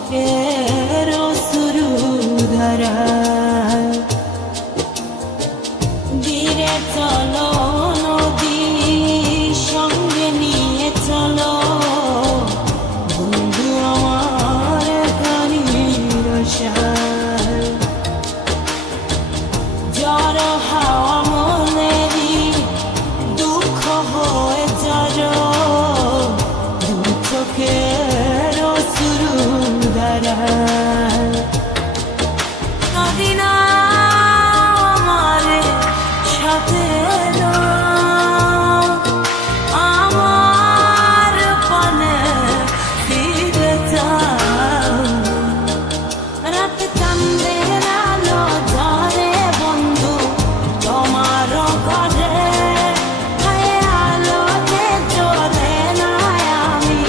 চোখের অশ্রু ধারায় ধীরে চলো নদী সঙ্গে নিয়ে চলো বন্ধু আমার গানের আশায় ঝড় হাওয়া মনেরই দুঃখ হয়ে ঝড় দু চোখের অশ্রু ধারায় নদী না আমার সাথে আমার পানে ফিরে যাও রাত চাঁদের আলো ঝরে বন্ধু তোমার ঘরে হায় আলো যে জ্বলে না আমি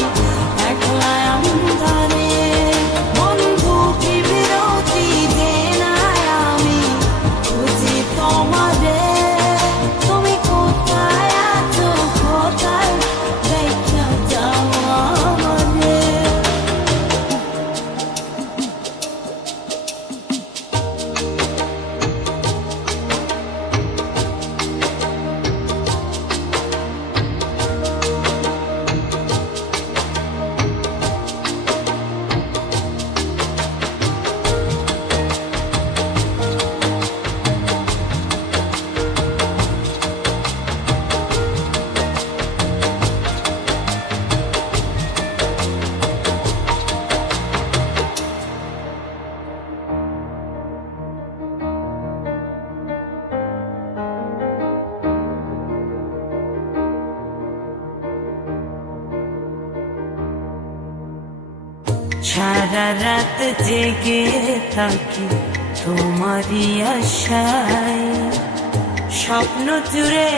একলা অন্ধকারে বন্ধু কি বিরতি যে না আমি খুঁজি তোমারে তুমি কোথায় আছো কোথায় দেখা যাও আমারে সারা রাত জেগে থাকি তোমারই আশায় স্বপ্ন জুড়ে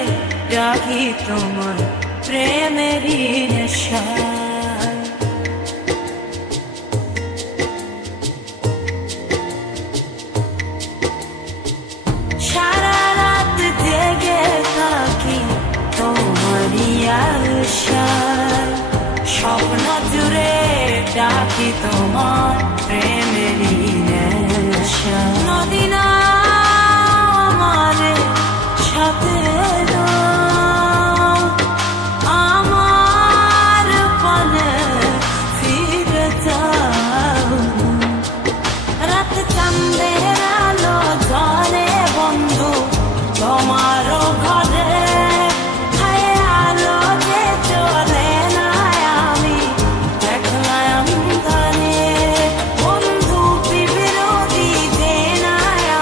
রাখি তোমার প্রেমেরই নেশায় সারা রাত জেগে থাকি তোমারই আশায় স্বপ্ন জুড়ে ডাকি তোমার প্রেমেরই নেশা নদী না আমার সাথে আমার পানে ফিরে যাও রাত চাঁদের আলো ঝরে বন্ধু তোমার ঘরে হায় আলো যে জ্বলে না আমি একলা অন্ধকারে বন্ধু কি বিরতি যে না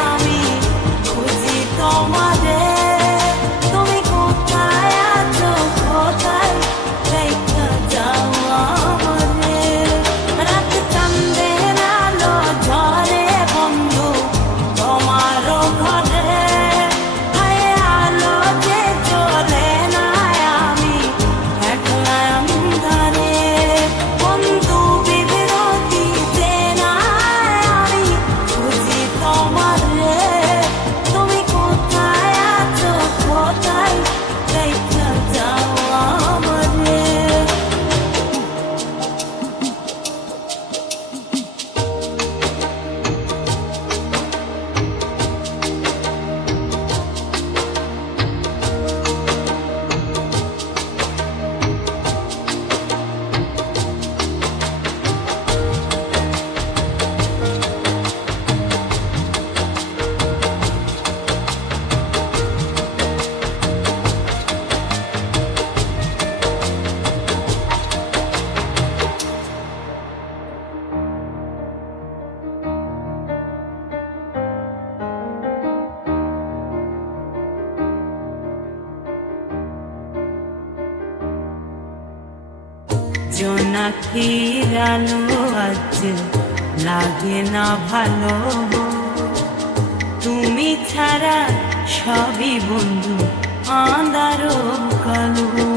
আমি খুঁজি তোমারে তুমি কোথায় আছো কোথায় দেখা যাও আমারে রাত চাঁদের আলো ঝরে বন্ধু তোমার ঘরে হায় আলো যে জ্বলে না আমি একলা অন্ধকারে বন্ধু বিরতি যে না আমি খুঁজি তোমারে তুমি কোথায় আছো কোথায় দেখা যাও আমারে জোনাকির আলো আজ লাগে না ভালো তুমি ছাড়া সবই বন্ধু আঁধারো কালো